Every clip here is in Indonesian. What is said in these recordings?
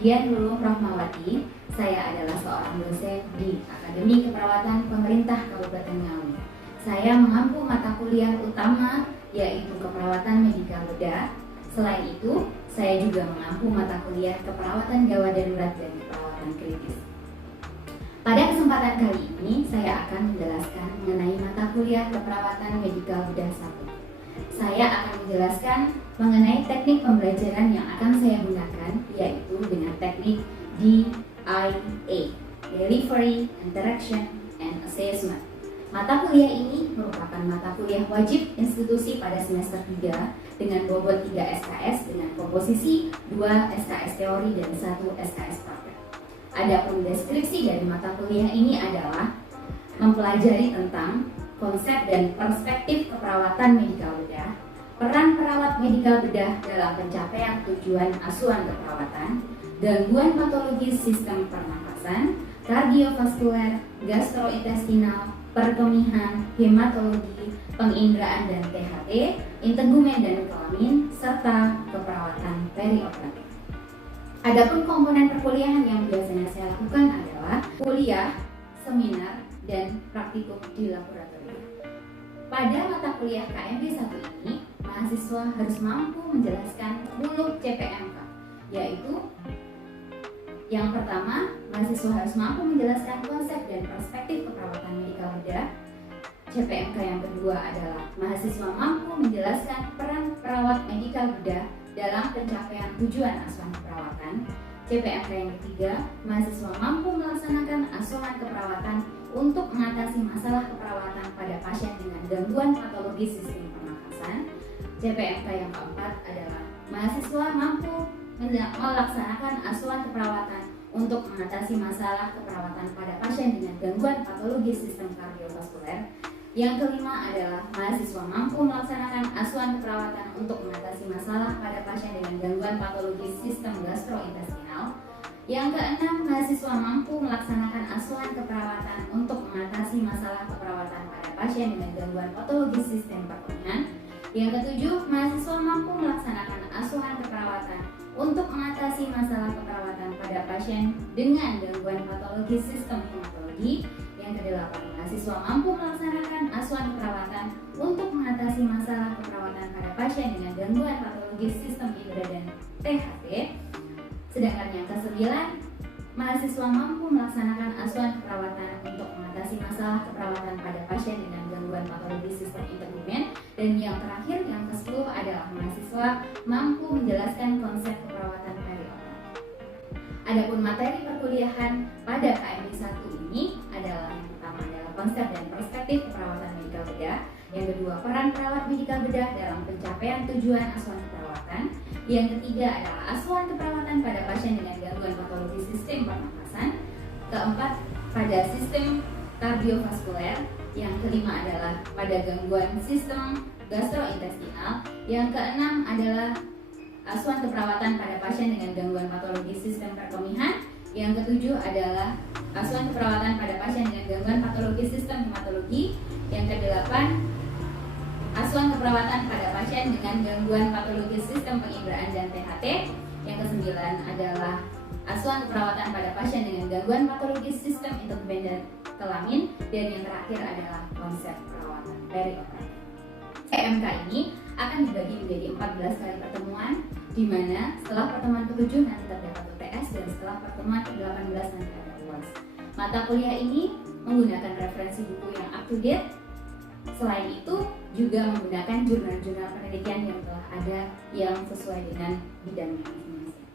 Dian Lulung Rohmawati. Saya adalah seorang dosen di Akademi Keperawatan Pemerintah Kabupaten Ngawi. Saya mengampu mata kuliah utama yaitu keperawatan medikal bedah. Selain itu, saya juga mengampu mata kuliah keperawatan gawat darurat dan keperawatan kritis. Pada kesempatan kali ini, saya akan menjelaskan mengenai mata kuliah keperawatan medikal bedah 1. Saya akan menjelaskan mengenai teknik pembelajaran yang akan saya gunakan, yaitu dengan teknik DIA, Delivery, Interaction, and Assessment. Mata kuliah ini merupakan mata kuliah wajib institusi pada semester 3 dengan bobot 3 SKS dengan komposisi 2 SKS teori dan 1 SKS praktek. Adapun deskripsi dari mata kuliah ini adalah mempelajari tentang konsep dan perspektif keperawatan medikal bedah, peran perawat medikal bedah dalam pencapaian tujuan asuhan keperawatan, gangguan patologis sistem pernapasan, kardiovaskuler, gastrointestinal, perkemihan, hematologi, penginderaan dan THT, integumen dan kelamin, serta keperawatan perioperatif. Adapun komponen perkuliahan yang biasanya saya lakukan adalah kuliah, seminar, dan praktikum di laboratorium. Pada mata kuliah KMB 1 ini, mahasiswa harus mampu menjelaskan 10 CPMK, yaitu yang pertama, mahasiswa harus mampu menjelaskan konsep dan perspektif keperawatan medikal bedah. CPMK yang kedua adalah mahasiswa mampu menjelaskan peran perawat medikal bedah dalam pencapaian tujuan asuhan keperawatan. CPMK yang ketiga, mahasiswa mampu melaksanakan asuhan keperawatan untuk mengatasi masalah keperawatan pada pasien dengan gangguan patologis sistem pernafasan. CPMK yang keempat adalah mahasiswa mampu melaksanakan asuhan keperawatan untuk mengatasi masalah keperawatan pada pasien dengan gangguan patologis sistem kardiovaskuler. Yang kelima adalah mahasiswa mampu melaksanakan asuhan keperawatan untuk mengatasi masalah pada pasien dengan gangguan patologis sistem gastrointestinal. Yang keenam, mahasiswa mampu melaksanakan asuhan keperawatan untuk mengatasi masalah keperawatan pada pasien dengan gangguan patologis sistem perkemihan. Yang ketujuh, mahasiswa mampu melaksanakan asuhan keperawatan untuk mengatasi masalah keperawatan pada pasien dengan gangguan patologis sistem hematologi. Yang kedelapan, mahasiswa mampu melaksanakan asuhan keperawatan untuk mengatasi masalah keperawatan pada pasien dengan gangguan patologis sistem indera dan THT. Sedangkan yang kesembilan, mahasiswa mampu melaksanakan asuhan keperawatan untuk mengatasi masalah keperawatan pada pasien dengan gangguan patologis sistem integumen. Dan yang terakhir, yang ke-10 adalah mahasiswa mampu menjelaskan konsep keperawatan perioperatif. Adapun materi perkuliahan pada KMB 1 ini adalah yang pertama adalah konsep dan perspektif keperawatan medikal bedah. Yang kedua, peran perawat medikal bedah dalam pencapaian tujuan asuhan keperawatan. Yang ketiga adalah asuhan keperawatan pada pasien dengan gangguan patologis sistem pernafasan. Keempat, pada sistem kardiovaskuler. Yang kelima adalah pada gangguan sistem gastrointestinal. Yang keenam adalah asuhan keperawatan pada pasien dengan gangguan patologis sistem perkemihan. Yang ketujuh adalah asuhan keperawatan pada pasien dengan gangguan patologis sistem hematologi. Yang kedelapan, asuhan keperawatan pada pasien dengan gangguan patologis sistem penginderaan dan THT. Yang kesembilan adalah asuhan keperawatan pada pasien dengan gangguan patologis sistem integumen dan kelamin. Dan yang terakhir adalah konsep perawatan perioperatif. CPMK ini akan dibagi menjadi 14 kali pertemuan, di mana setelah pertemuan ke-7 nanti terdapat UTS dan setelah pertemuan ke-18 nanti ada UAS. Mata kuliah ini menggunakan referensi buku yang up to date. Selain itu juga menggunakan jurnal-jurnal penelitian yang telah ada yang sesuai dengan bidangnya masing-masing.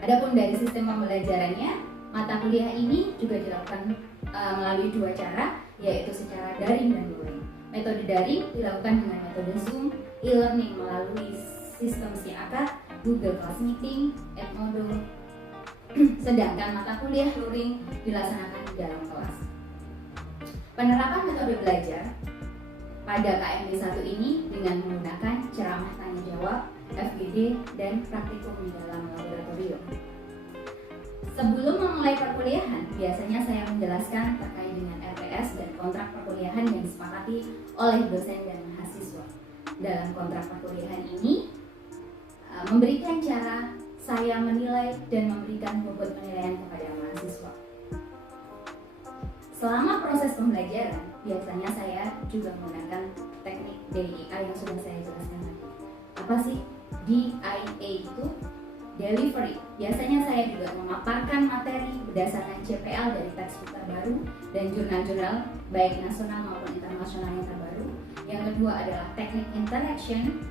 Adapun dari sistem pembelajarannya, mata kuliah ini juga dilakukan melalui dua cara, yaitu secara daring dan luring. Metode daring dilakukan dengan metode Zoom, e-learning melalui sistem SIAKAT, Google Class Meeting, Edmodo. Sedangkan mata kuliah luring dilaksanakan di dalam kelas. Penerapan metode belajar pada KMB 1 ini dengan menggunakan ceramah tanya jawab, FGD, dan praktikum di dalam laboratorium. Sebelum memulai perkuliahan, biasanya saya menjelaskan terkait dengan RPS dan kontrak perkuliahan yang disepakati oleh dosen dan mahasiswa. Dalam kontrak perkuliahan ini memberikan cara saya menilai dan memberikan bobot penilaian kepada mahasiswa. Selama proses pembelajaran, biasanya saya juga menggunakan teknik DIA yang sudah saya jelaskan tadi. Apa sih DIA itu? Delivery. Biasanya saya juga memaparkan materi berdasarkan JPL dari textbook terbaru dan jurnal-jurnal baik nasional maupun internasional yang terbaru. Yang kedua adalah teknik interaction.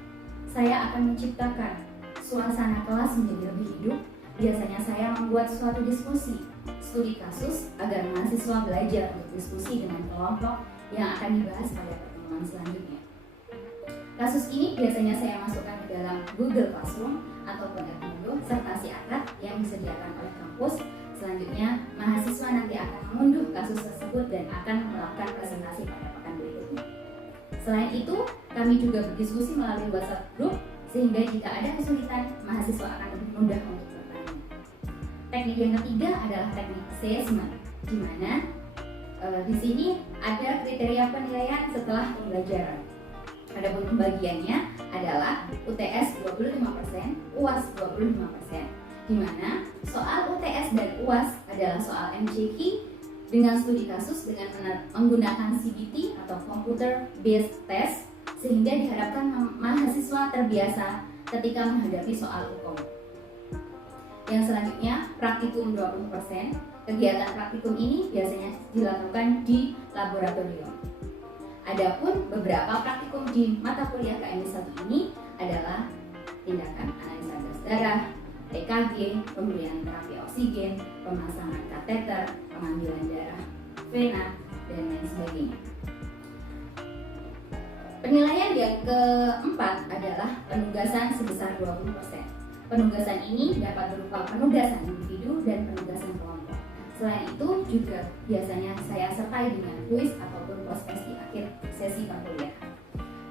Saya akan menciptakan suasana kelas menjadi lebih hidup. Biasanya saya membuat suatu diskusi, studi kasus agar mahasiswa belajar untuk diskusi dengan kelompok yang akan dibahas pada pertemuan selanjutnya. Kasus ini biasanya saya masukkan ke dalam Google Classroom ataupun Edmodo serta si akad yang disediakan oleh kampus. Selanjutnya, mahasiswa nanti akan mengunduh kasus tersebut dan akan melakukan presentasi pada pekan berikutnya. Selain itu, kami juga berdiskusi melalui WhatsApp group sehingga jika ada kesulitan, mahasiswa akan lebih mudah untuk bertanya. Teknik yang ketiga adalah teknik assessment, di mana di sini ada kriteria penilaian setelah pembelajaran. Adapun pembagiannya adalah UTS 25%, UAS 25%, di mana soal UTS dan UAS adalah soal MCQ dengan studi kasus dengan menggunakan CBT atau Computer Based Test, sehingga diharapkan mahasiswa terbiasa ketika menghadapi soal hukum. Yang selanjutnya, praktikum 20%. Kegiatan praktikum ini biasanya dilakukan di laboratorium. Adapun beberapa praktikum di mata kuliah KMI 1 ini adalah tindakan analisa gas darah, EKG, pemberian terapi oksigen, pemasangan kateter, pengambilan darah, vena, dan lain sebagainya. Penilaian yang keempat adalah penugasan sebesar 20%. Penugasan ini dapat berupa penugasan individu dan penugasan kelompok. Selain itu juga biasanya saya sertai dengan kuis ataupun prospek di akhir sesi perkuliahan.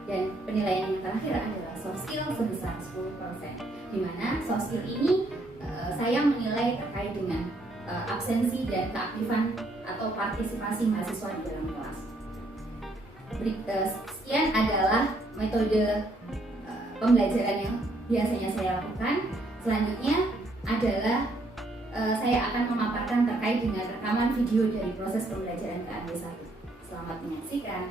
Dan penilaian yang terakhir adalah soft skill sebesar 10%, di mana soft skill ini saya menilai terkait dengan absensi dan keaktifan atau partisipasi mahasiswa di dalam kelas. Sekian adalah metode pembelajaran yang biasanya saya lakukan. Selanjutnya adalah saya akan memaparkan terkait dengan rekaman video dari proses pembelajaran KMI 1. Selamat menyaksikan.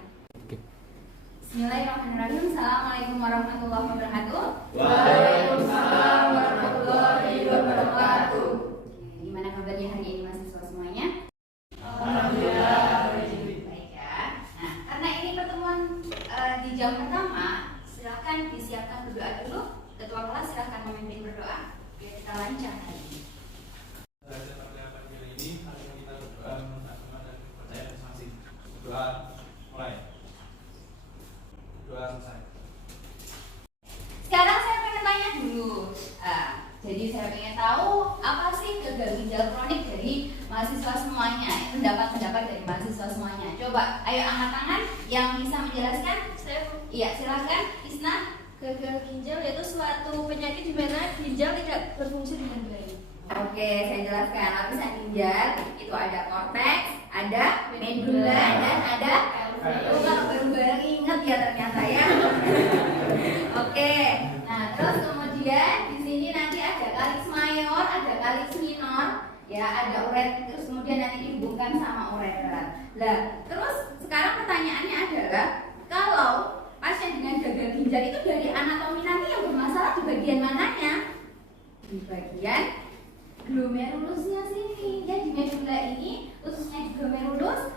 Bismillahirrahmanirrahim. Assalamualaikum warahmatullahi wabarakatuh. Waalaikumsalam warahmatullahi wabarakatuh. Gimana kabarnya hari ini mahasiswa semuanya? Alhamdulillah. Baik ya. Nah, karena ini pertemuan di jam pertama, silakan disiapkan berdoa dulu. Ketua kelas silakan memimpin berdoa biar kita lancar hari ini. Pada ini hari ini kita berdoa menurut agama dan kepercayaan masing-masing. Doa mulai. Doa selesai. Sekarang saya pengen tanya dulu. Jadi saya pengen tahu apa sih gagal ginjal kronik dari mahasiswa semuanya, pendapat-pendapat dari mahasiswa semuanya. Coba, ayo angkat tangan yang bisa menjelaskan. Iya, silakan, Isna. Gagal ginjal yaitu suatu penyakit di mana ginjal tidak berfungsi dengan baik. Oke, saya jelaskan. Lapisan ginjal itu ada korteks, ada medula, dan ada kalau bareng-bareng ingat ya ternyata ya. Oke, nah terus kemudian di sini nanti ada kalis mayor, ada kalis minor, ya ada uret, terus kemudian nanti dihubungkan sama ureter. Nah, terus sekarang pertanyaannya adalah kalau pasien dengan gagal ginjal itu dari anatomi nanti yang bermasalah di bagian mananya? Di bagian glomerulusnya sini. Ya, di medula ini khususnya di glomerulus,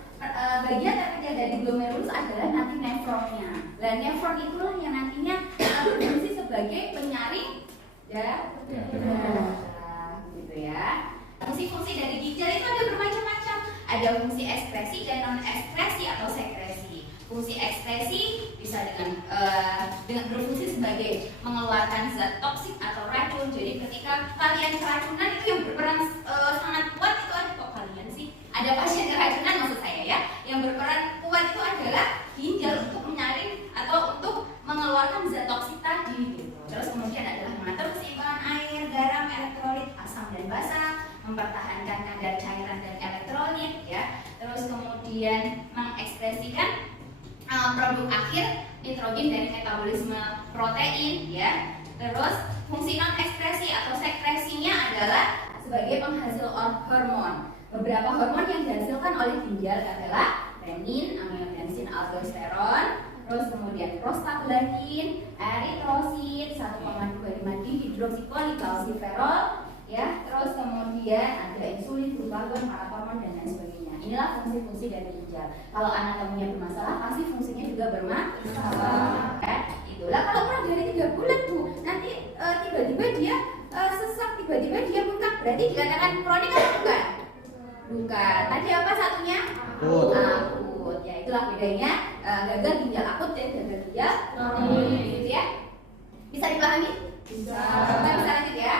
bagian terkecil dari glomerulus adalah nanti nefronnya. Dan nefron itulah yang nantinya berfungsi sebagai penyaring darah, gitu ya. Fungsi-fungsi dari ginjal itu ada bermacam-macam. Ada fungsi ekskresi dan non ekskresi atau sekresi. Fungsi ekskresi bisa dengan berfungsi sebagai mengeluarkan zat toksik atau racun. Jadi ketika kalian keracunan itu yang berperan sangat kuat itu ada kok kalian sih. Ada pasien keracunan maksud saya ya. Yang berperan kuat itu adalah ginjal untuk menyaring atau untuk mengeluarkan zat toksik tadi. Gitu. Terus kemudian adalah mengatur keseimbangan air, garam, elektrolit, asam dan basa, mempertahankan kadar cairan dan elektrolit ya. Terus kemudian mengekspresikan produk akhir nitrogen dari metabolisme protein ya. Terus fungsi non ekspresi atau sekresinya adalah sebagai penghasil hormon. Beberapa hormon yang dihasilkan oleh ginjal adalah renin, angiotensin, aldosteron, terus kemudian prostaglandin, eritrosit, 1,25 dihidroksikoliklalsiferol, ya, terus kemudian ada insulin, glukagon, paratormon dan lain sebagainya. Inilah fungsi-fungsi dari ginjal. Kalau anatominya bermasalah, pasti fungsinya juga bermasalah. Itulah kalau kurang dari 3 bulan Bu, nanti tiba-tiba dia sesak, tiba-tiba dia muntah, berarti dikatakan kronik atau bukan? Bukan. Tadi apa satunya? Akut. Ya itulah bedanya gagal ginjal akut dan gagal ginjal kronik, gitu ya. Bisa dipahami? Bisa. Kita bisa lanjut ya.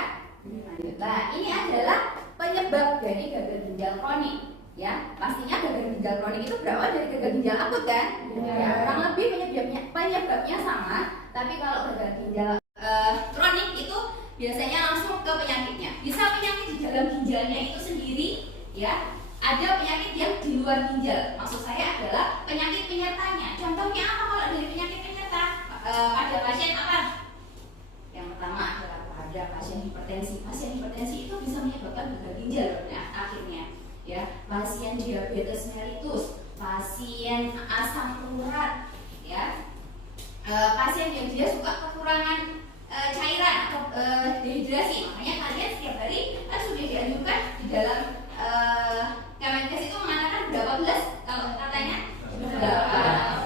Lanjut. Nah, ini adalah penyebab dari gagal ginjal kronik. Ya, pastinya gagal ginjal kronik itu berawal dari gagal ginjal akut kan? Ya, kurang lebih penyebabnya sama, tapi kalau gagal ginjal kronik itu biasanya langsung ke penyakitnya. Bisa penyakit di dalam ginjalnya itu sendiri, ya. Ada penyakit yang di luar ginjal. Maksud saya adalah penyakit penyertanya. Contohnya apa kalau dari penyakit penyerta? Pada pasien apa? Yang pertama adalah pada pasien hipertensi. Pasien hipertensi itu bisa menyebabkan gagal ginjal akhirnya. Ya, pasien diabetes mellitus, pasien asam urat, ya, pasien yang dia suka kekurangan cairan atau dehidrasi. Makanya kalian setiap hari kan sudah dianjurkan di dalam Kemenkes itu mengatakan berapa gelas kalau katanya?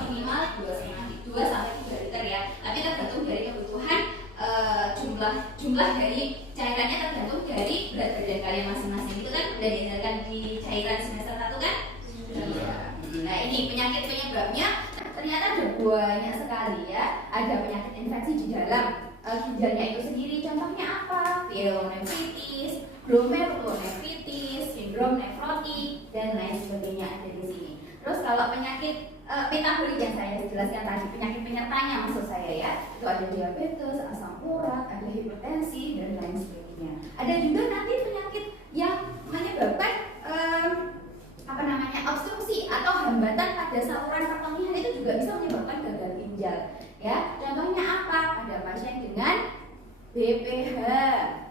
Minimal 2 sampai 3 liter ya. Tapi tergantung dari kebutuhan jumlah dari cairannya, tergantung dari berat badan kalian masing-masing. Itu kan udah diajarkan di cairan semester 1 kan? Nah, ini penyakit penyebabnya ternyata ada banyak sekali ya. Ada penyakit infeksi di dalam ginjalnya itu sendiri. Contohnya apa? Pyelonefritis, glomerulonefritis, sindrom nefrotik dan lain sebagainya ada di sini. Terus kalau penyakit metabolik yang saya jelaskan tadi, penyakit penyertanya maksud saya ya, itu ada diabetes, asam urat, ada hipertensi dan lain sebagainya. Ada juga nanti penyakit yang menyebabkan obstruksi atau hambatan pada saluran perkembangan, itu juga bisa menyebabkan gagal ginjal. Ya, contohnya apa? Pada pasien dengan BPH,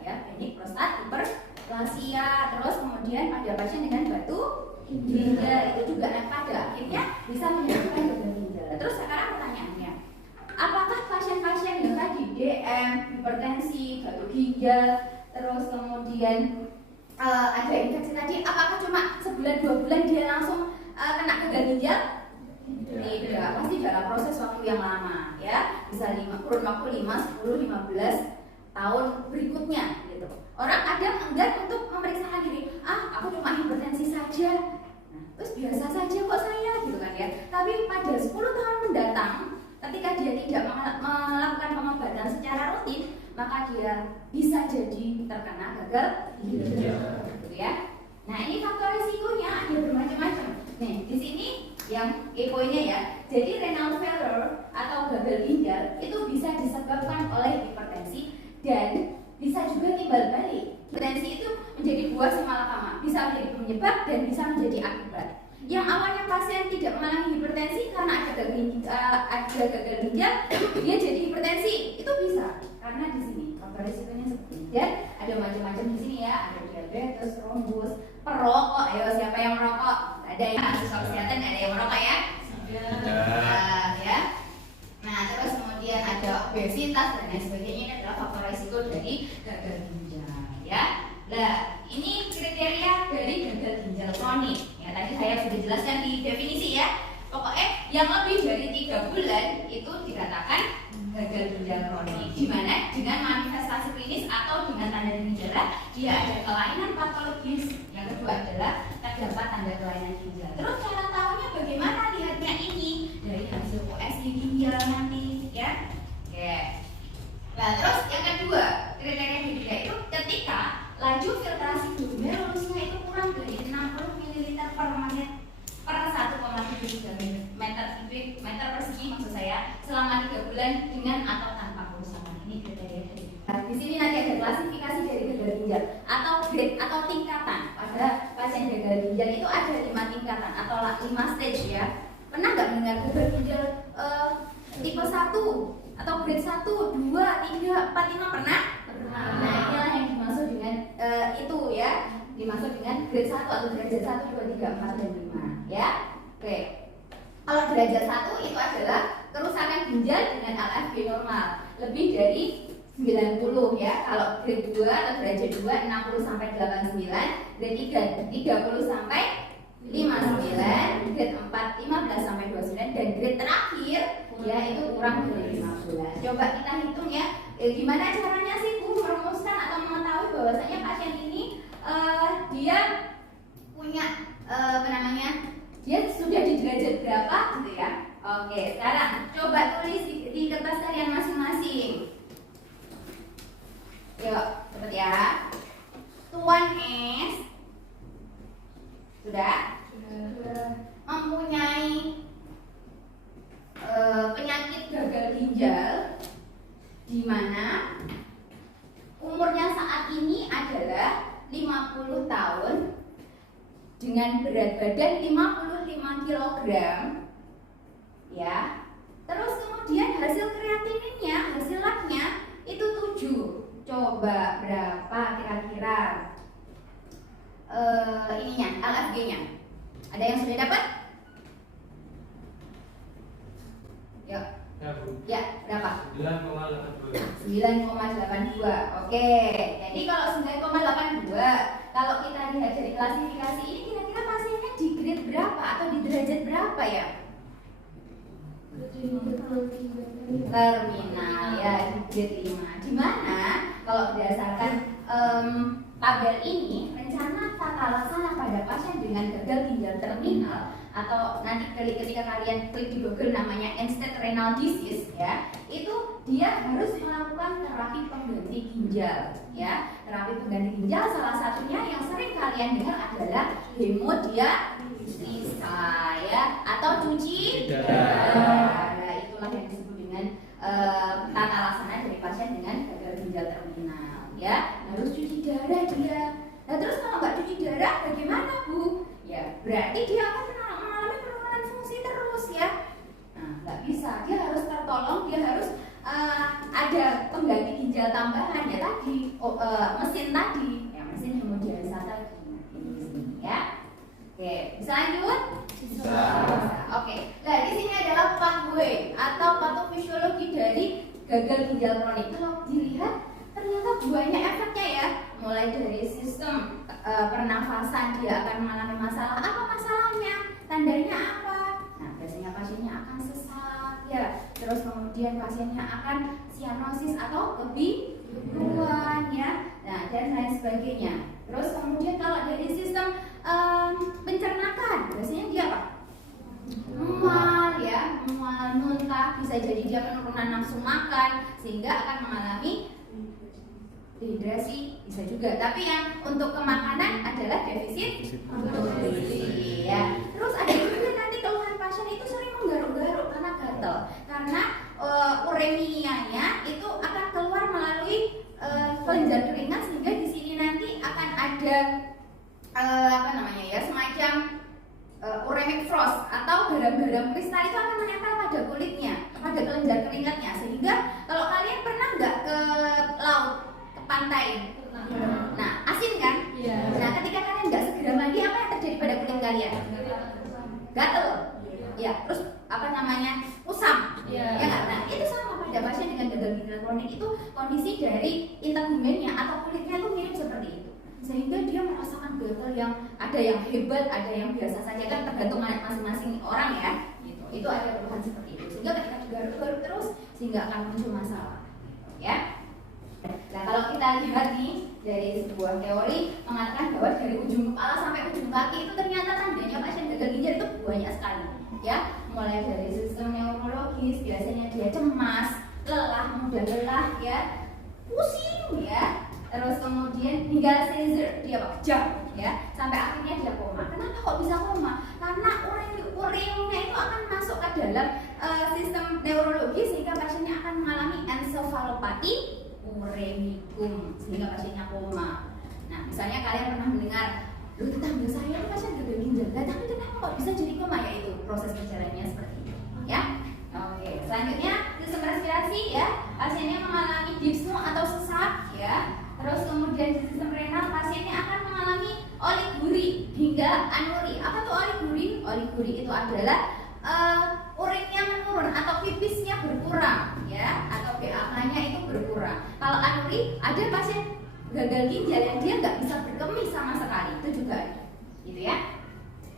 ya, benik prostat hiperplasia. Terus kemudian pada pasien dengan batu ginjal, itu juga pada akhirnya bisa menyebabkan gagal ginjal. Terus sekarang pertanyaannya, apakah pasien-pasien yang tadi DM, hipertensi, batu ginjal, terus kemudian ada infeksi tadi, apakah cuma sebulan 2 bulan dia langsung kena gagal ginjal? Tidak, pasti dalam proses waktu yang lama ya, bisa kurun waktu 5, 10, 15 tahun berikutnya gitu. Orang kadang enggan untuk memeriksakan diri, aku cuma hipertensi saja, nah, terus biasa saja kok saya gitu kan ya. Tapi pada 10 tahun mendatang, ketika dia tidak melakukan pengobatan secara rutin, maka dia bisa jadi terkena gagal ginjal gitu ya. Nah, ini faktor risikonya ada bermacam-macam. Nih, di sini yang poinnya ya. Jadi renal failure atau gagal ginjal itu bisa disebabkan oleh hipertensi dan bisa juga timbal balik. Hipertensi itu menjadi buah si malakama, bisa menjadi penyebab dan bisa menjadi akibat. Yang awalnya pasien tidak mengalami hipertensi karena ada gagal ginjal, dia jadi hipertensi, itu bisa karena di sini faktor risikonya seperti ini. Dan ada macam-macam di sini ya, ada diabetes, trombus, perokok. Ayo siapa yang merokok? Ada yang asisten kesehatan, ada yang merokok ya? Ya. Nah, terus kemudian ada obesitas dan lain sebagainya. Ini adalah faktor risiko dari gagal ginjal ya. Nah, ini kriteria dari gagal ginjal kronik. Ya, tadi saya sudah jelaskan di definisi ya. Pokoknya yang lebih dari 3 bulan itu dikatakan gagal ginjal kronik. Di mana dengan manifestasi klinis atau dengan tanda dan gejala dia ada kelainan patologis. Yang kedua adalah terdapat tanda kelainan ginjal. Terus cara tahunya bagaimana lihatnya ini? Dari hasil USG ginjal nanti ya. Oke. Nah, terus yang kedua, kriteria yang ketiga itu ketika laju filtrasi glomerulusnya itu kurang dari 60 ml per menit per 1,73 meter persegi maksud saya selama 3 bulan dengan atau tanpa kerusakan. Ini kriteria dari. Nah, di sini nanti ada klasifikasi dari gagal ginjal atau grade atau tingkatan. Pada pasien gagal ginjal itu ada 5 tingkatan atau 5 stage ya. Pernah nggak mendengar gagal ginjal tipe 1? Atau grade 1, 2, 3, 4, 5 pernah? Nah, inilah yang dimaksud dengan itu ya. Dimaksud dengan grade 1 atau derajat 1, 2, 3, 4, dan 5 ya. Oke. Kalau derajat 1 itu adalah kerusakan ginjal dengan LFG normal lebih dari 90 ya. Kalau grade 2 atau derajat 2 60 sampai 89, grade 3 30 sampai 59, grade 4 15 sampai 29, dan grade terakhir ya itu kurang dari 15. Coba kita hitung ya. Gimana caranya sih Bu merumuskan atau mengetahui bahwasanya pasien ini dia punya dia sudah di derajat berapa gitu ya. Oke, sekarang coba tulis di kertas kalian masing-masing. Yuk, cepet ya. Tuan S sudah mempunyai penyakit gagal ginjal di mana umurnya saat ini adalah 50 tahun dengan berat badan 55 kg ya. Terus kemudian hasil kreatininnya, hasil labnya itu 7. Coba berapa kira-kira ininya, LFG-nya? Ada yang sudah dapat? Yuk. Ya, Bu. Ya, berapa? 9,82. 9,82. Oke. Jadi kalau 9,82, kalau kita lihat dari klasifikasi ini kira-kira pasiennya di grade berapa atau di derajat berapa ya? Terminal ya, di grade 5. Di mana kalau berdasarkan tabel ini, rencana tata laksana pada pasien dengan gagal ginjal terminal atau nanti ketika kalian klik di Google namanya end-stage renal disease ya, itu dia harus melakukan terapi pengganti ginjal ya. Terapi pengganti ginjal salah satunya yang sering kalian dengar adalah hemodialisa ya, atau cuci darah. Nah, itulah yang disebut dengan tata laksana dari pasien dengan gagal ginjal terminal ya. Harus cuci darah dia. Nah, terus kalau nggak cuci darah bagaimana Bu? Ya berarti dia akan mengalami penurunan fungsi terus ya. Nah, nggak bisa, dia harus tertolong, dia harus ada pengganti ginjal tambahan ya tadi, mesin tadi, ya mesin hemodialisa tadi. Ini ya. Oke, bisa lanjut? Bisa. Oke. Nah, di sini adalah pathway atau patofisiologi dari gagal ginjal kronik. Kalau dilihat ternyata banyak efeknya ya. Mulai dari sistem pernafasan, dia akan mengalami masalah. Apa masalahnya? Tandanya apa? Nah, biasanya pasiennya akan sesak ya. Terus kemudian pasiennya akan sianosis atau kebiruan ya. Nah, dan lain sebagainya. Terus kemudian kalau dari sistem pencernakan, biasanya dia apa? Mual ya, mual, muntah, bisa jadi dia penurunan nafsu makan sehingga akan mengalami dehidrasi, bisa juga. Tapi yang untuk kemakanan adalah defisit nutrisi ya. Terus ada juga nanti keluhan pasien itu sering menggaruk-garuk karena gatal, karena uremianya itu akan keluar melalui kelenjar keringat sehingga di sini nanti akan ada semacam uremic frost atau garam-garam kristal itu akan menempel pada kulitnya, pada kelenjar keringatnya, sehingga kalau kalian pernah nggak ke laut, ke pantai, nah asin kan? Nah ketika kalian nggak segera mandi, apa yang terjadi pada kulit kalian? Gatel, ya, terus usam, ya nggak? Nah itu sama pada pasien dengan gagal ginjal kronik, itu kondisi dari integumennya atau kulitnya itu mirip seperti itu, sehingga dia merasakan gatal yang ada yang hebat, ada yang biasa saja, kan tergantung masing-masing orang ya. Gitu. Itu ada keluhan seperti itu, sehingga ketika digaruk-garuk terus sehingga akan muncul masalah, ya. Nah kalau kita lihat nih dari sebuah teori mengatakan bahwa dari ujung kepala sampai ujung kaki itu ternyata tandanya pasien gagal ginjal itu banyak sekali, ya. Mulai dari sistem neurologis, biasanya dia cemas, lelah, mudah lelah, ya, pusing, ya. Terus kemudian hingga seizure, dia kejang ya, sampai akhirnya dia koma. Kenapa kok bisa koma? Karena urinnya itu akan masuk ke dalam sistem neurologi sehingga pasiennya akan mengalami encephalopathy uremicum sehingga pasiennya koma. Nah, misalnya kalian pernah mendengar, loh tetangga saya itu pasien gagal ginjal, tapi kenapa kok bisa jadi koma? Ya itu proses perjalanannya seperti itu, ya. Oke, selanjutnya sistem respirasi pasiennya mengalami dyspnea atau sesak ya. Terus kemudian di sistem renal pasiennya akan mengalami oliguri hingga anuri. Apa tuh oliguri? Oliguri itu adalah urinnya menurun atau pipisnya berkurang ya, atau BAK-nya itu berkurang. Kalau anuri ada pasien gagal ginjal yang dia nggak bisa berkemih sama sekali, itu juga ada, gitu ya.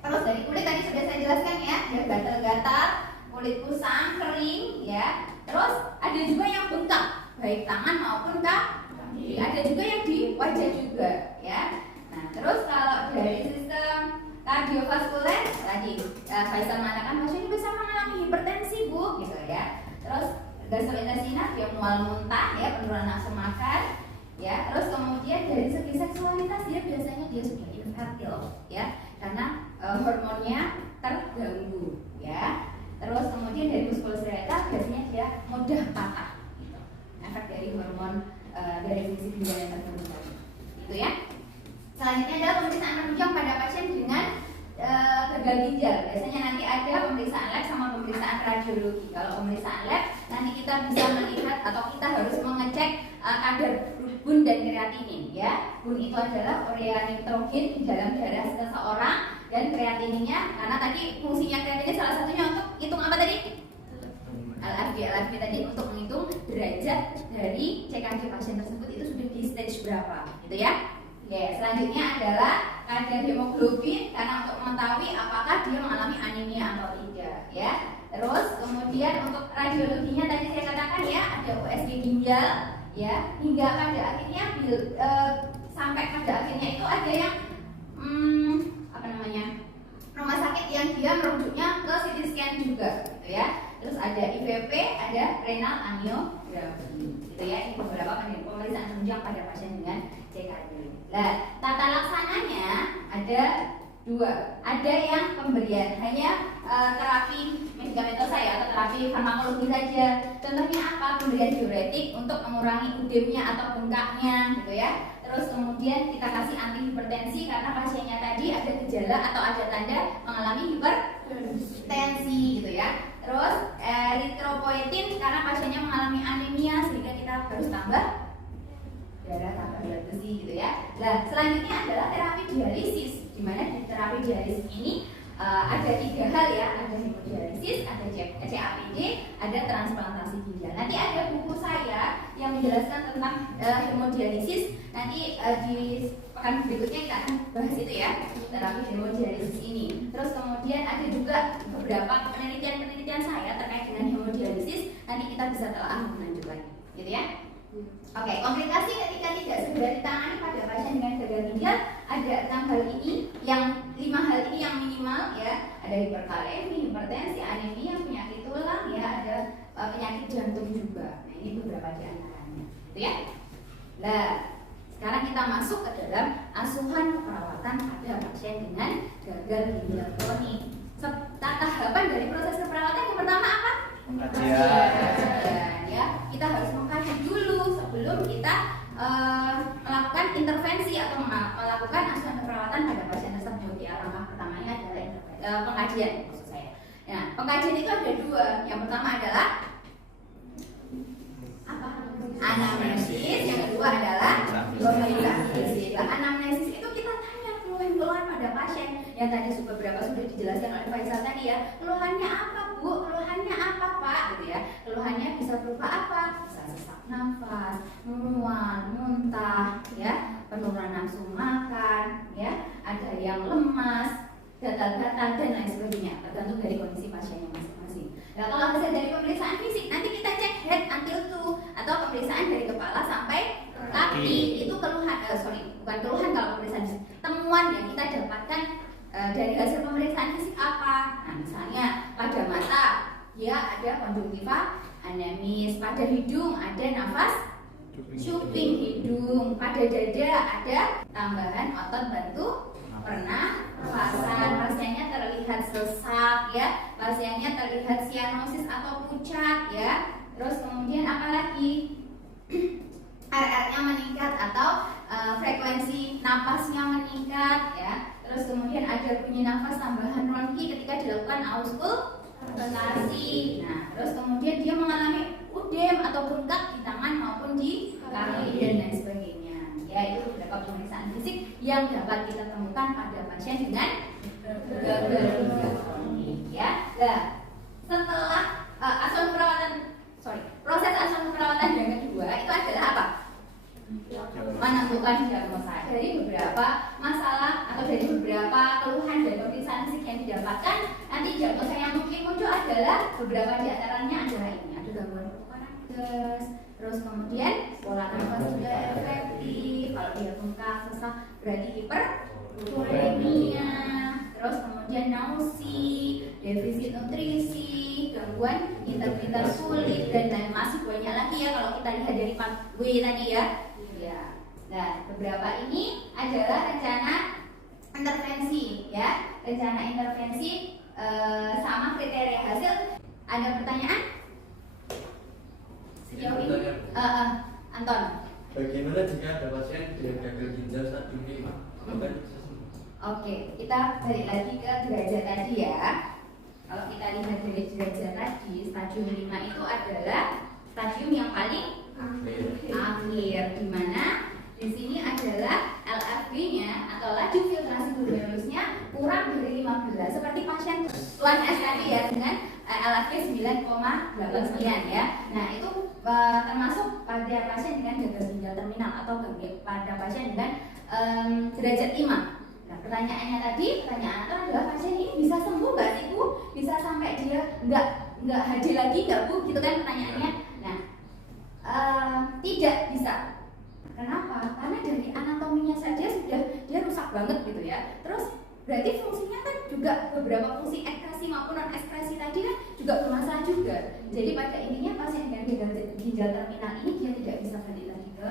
Terus dari kulit tadi sudah saya jelaskan ya, dia gatal-gatal, kulit kusam, kering ya. Terus ada juga yang bengkak, baik tangan maupun kaki. Ada juga yang di wajah juga ya. Nah, terus kalau dari sistem kardiovaskuler tadi Faisal mengatakan pasien bisa mengalami hipertensi bu, gitu ya. Terus gastrointestinal dia mual muntah ya, penurunan nafsu makan ya. Terus kemudian dari segi seksualitas dia biasanya dia sudah infertil ya, karena hormonnya terganggu ya. Terus kemudian dari muskuloskeletal biasanya dia mudah patah gitu, efek dari hormon dari fungsi ginjal yang terganggu tadi, gitu ya. Selanjutnya adalah pemeriksaan penunjang pada pasien dengan gagal ginjal. Biasanya nanti ada pemeriksaan lab sama pemeriksaan radiologi. Kalau pemeriksaan lab nanti kita bisa melihat atau kita harus mengecek kadar bun dan kreatinin ya. Bun itu adalah urea nitrogen di dalam darah seseorang, dan kreatininnya karena tadi fungsinya kreatinin salah satunya untuk hitung apa tadi? LFB tadi untuk menghitung derajat dari CKG pasien tersebut itu sudah di stage berapa, gitu ya. Ya, selanjutnya adalah kadar hemoglobin karena untuk mengetahui apakah dia mengalami anemia atau tidak ya. Terus kemudian untuk radiologinya tadi saya katakan ya, ada USG ginjal ya, hingga pada akhirnya sampai pada akhirnya itu ada yang apa namanya, rumah sakit yang dia merujuknya ke CT scan juga gitu ya. Terus ada IVP, ada renal angiografi gitu ya. Ini beberapa pemeriksaan penunjang pada pasien dengan CKD. Nah, tata laksananya ada dua. Ada yang pemberian hanya terapi medikamentosa ya, atau terapi farmakologi saja. Contohnya apa? Pemberian diuretik untuk mengurangi udemnya atau bengkaknya gitu ya. Terus kemudian kita kasih antihipertensi karena pasiennya tadi ada gejala atau ada tanda mengalami hipertensi gitu ya. Terus eritropoietin karena pasiennya mengalami anemia sehingga kita harus tambah darah, tambah zat besi gitu ya. Nah, selanjutnya adalah terapi dialisis, di mana di terapi dialisis ini ada tiga hal ya, ada hemodialisis, ada CAPD, ada transplantasi ginjal. Nanti ada buku saya yang menjelaskan tentang hemodialisis. Nanti di pekan berikutnya kita akan bahas itu ya, terapi hemodialisis ini. Terus kemudian ada juga beberapa penelitian saya terkait dengan hemodialisis. Nanti kita bisa telah lebih lanjut lagi, gitu ya. Oke, komplikasi ketika tidak segera ditangani pada pasien dengan gagal ginjal ada 6 hal ini, yang 5 hal ini yang minimal ya, ada hiperkalemi, hipertensi, anemia, penyakit tulang ya, ada penyakit jantung juga. Nah, ini beberapa di antaranya, gitu ya. Nah, sekarang kita masuk ke dalam asuhan keperawatan pada pasien dengan gagal ginjal kronik. Tahapan dari proses keperawatan yang pertama apa? Kajian ya, kita harus mengkaji dulu sebelum kita melakukan intervensi atau melakukan asuhan keperawatan pada pasien tersebut ya. Langkah pertamanya adalah pengkajian, maksud saya. Nah, pengkajian itu ada dua. Yang pertama adalah apa? Anamnesis. Yang kedua adalah pemeriksaan. Anamnesis itu kita tanya keluhan pada pasien yang tadi beberapa sudah dijelaskan oleh Faisal tadi ya. Keluhannya apa bu? Keluhannya apa pak? Gitu ya. Keluhannya bisa berupa apa? Bisa sesak nafas, mual, muntah, ya, penurunan nafsu makan, ya, ada yang lemas, gatal-gatal dan lain sebagainya. Tergantung dari kondisi pasiennya masing-masing. Nah, kalau hasil dari pemeriksaan fisik, nanti kita cek head until toe atau pemeriksaan dari kepala sampai kaki. Itu keluhan, bukan keluhan kalau pemeriksaan fisik. Temuan yang kita dapatkan dari hasil pemeriksaan fisik apa? Nah, misalnya pada mata, ya ada konjungtiva anemis, pada hidung ada nafas cuping hidung, pada dada ada tambahan otot bantu pernafasan, pasiennya terlihat sesak ya, pasiennya terlihat sianosis atau pucat ya. Terus kemudian apa lagi? RR-nya meningkat atau frekuensi napasnya meningkat ya. Terus kemudian ada bunyi nafas tambahan ronki ketika dilakukan auskultasi. Nah, terus kemudian dia mengalami pudem atau bengkak di tangan maupun di kaki dan lain sebagainya. Ya, itu beberapa pemeriksaan fisik yang dapat kita temukan pada pasien dengan gagal ginjal kronik. Ya, nah, setelah proses asuhan perawatan yang kedua itu adalah apa? Menentukan diagnosa. Dari beberapa masalah atau dari beberapa keluhan dan pemeriksaan fisik yang didapatkan, nanti diagnosa yang mungkin muncul adalah beberapa diantaranya adalah ini, ada gangguan pertukaran gas, terus kemudian pola nafas juga efektif, kalau dia bengkak sesak berarti hipervolemia, terus kemudian nausi, defisit nutrisi, gangguan integritas kulit dan lain masih banyak lagi ya kalau kita lihat dari 4W tadi ya. Ya. Nah, beberapa ini adalah rencana intervensi ya. Rencana intervensi sama kriteria hasil. Ada pertanyaan? Sejauh ini? Anton. Bagaimana jika ada pasien dengan gagal ginjal stadium 5? Apakah bisa sembuh? Oke, kita balik lagi ke derajat tadi ya. Kalau kita lihat dari derajat tadi, stadium 5 itu adalah stadium yang paling akhir, di mana di sini adalah LFB-nya atau laju filtrasi glomerulusnya kurang dari 15, seperti pasien tuan S tadi ya dengan LFB 9,89 ya. Nah, itu termasuk pada pasien dengan gagal ginjal terminal atau pada pasien dengan derajat 5. Nah, pertanyaannya tadi, pertanyaan itu adalah pasien ini bisa sembuh nggak sih Bu? Bisa sampai dia nggak hadir lagi nggak Bu? Gitu kan pertanyaannya. Nah, tidak bisa. Kenapa? Karena dari anatominya saja sudah dia rusak banget gitu ya. Terus berarti fungsinya kan juga beberapa fungsi ekskresi maupun non ekskresi tadi kan juga bermasalah juga. Jadi pada intinya pasien dengan gagal ginjal terminal ini dia tidak bisa balik lagi ke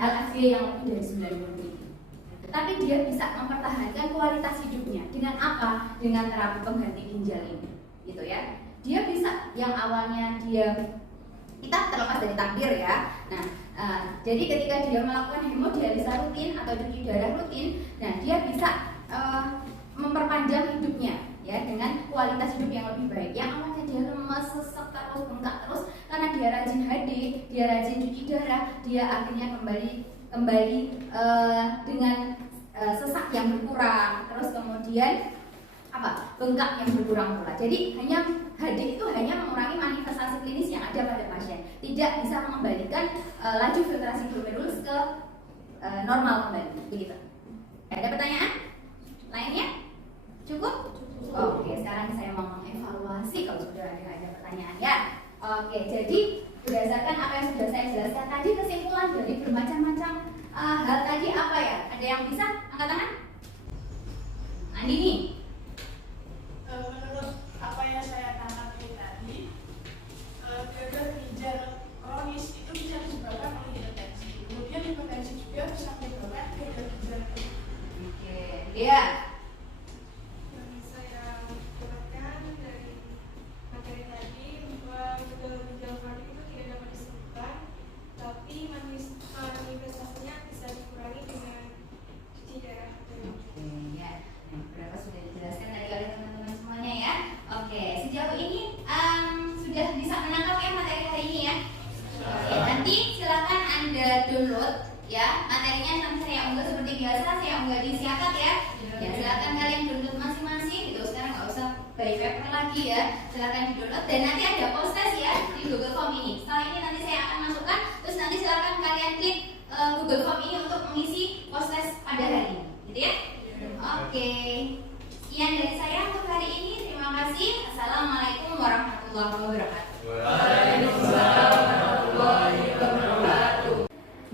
LFG yang lebih dari 90. Tapi dia bisa mempertahankan kualitas hidupnya dengan apa? Dengan terapi pengganti ginjal ini, gitu ya. Dia bisa yang awalnya kita terlepas dari takdir ya. Nah, jadi ketika dia melakukan hemodialisa rutin atau cuci darah rutin, nah dia bisa memperpanjang hidupnya ya dengan kualitas hidup yang lebih baik. Yang awalnya dia lemas, sesak terus, bengkak terus karena dia rajin HD, dia rajin cuci darah, dia akhirnya kembali dengan sesak yang berkurang, terus kemudian bengkak yang berkurang pula. Jadi HD itu hanya mengurangi manifestasi klinis yang ada pada pasien, tidak bisa mengembalikan laju filtrasi glomerulus ke normal kembali. Begitu. Ada pertanyaan lainnya? Cukup? Oke, sekarang saya mau mengevaluasi kalau sudah ada pertanyaan ya. Oke, jadi berdasarkan apa yang sudah saya jelaskan tadi, kesimpulan dari bermacam-macam hal tadi apa ya? Ada yang bisa angkat tangan? Andini. Menurut apa yang saya tangkap tadi, gagal ginjal kronis itu bisa disebabkan oleh hipertensi. Kemudian hipertensi juga bisa menyebabkan gagal ginjal kronis. Oke, dia. Yang saya dapatkan dari materi tadi bahwa gagal ginjal kronik itu tidak dapat disembuhkan, tapi manifestasinya bisa dikurangi dengan cuci darah. Ya, beberapa sudah dijelaskan tadi oleh teman-teman semuanya ya. Oke, sejauh ini sudah bisa menangkap ya materi hari ini ya. Oke, nanti silakan Anda download ya materinya, nanti saya unggah seperti biasa, saya unggah di Siakat ya. Ya, silakan kalian download masing-masing gitu. Sekarang nggak usah by paper lagi ya. Silakan di download dan nanti ada post test ya di Google Form ini. Setelah ini nanti saya akan masukkan, terus nanti silakan kalian klik Google Form ini untuk mengisi post test pada hari ini, gitu ya. Oke, sekian dari saya untuk hari ini. Terima kasih. Assalamualaikum warahmatullahi wabarakatuh.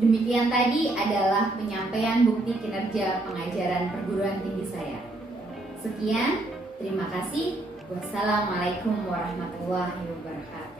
Demikian tadi adalah penyampaian bukti kinerja pengajaran perguruan tinggi saya. Sekian, terima kasih. Wassalamualaikum warahmatullahi wabarakatuh.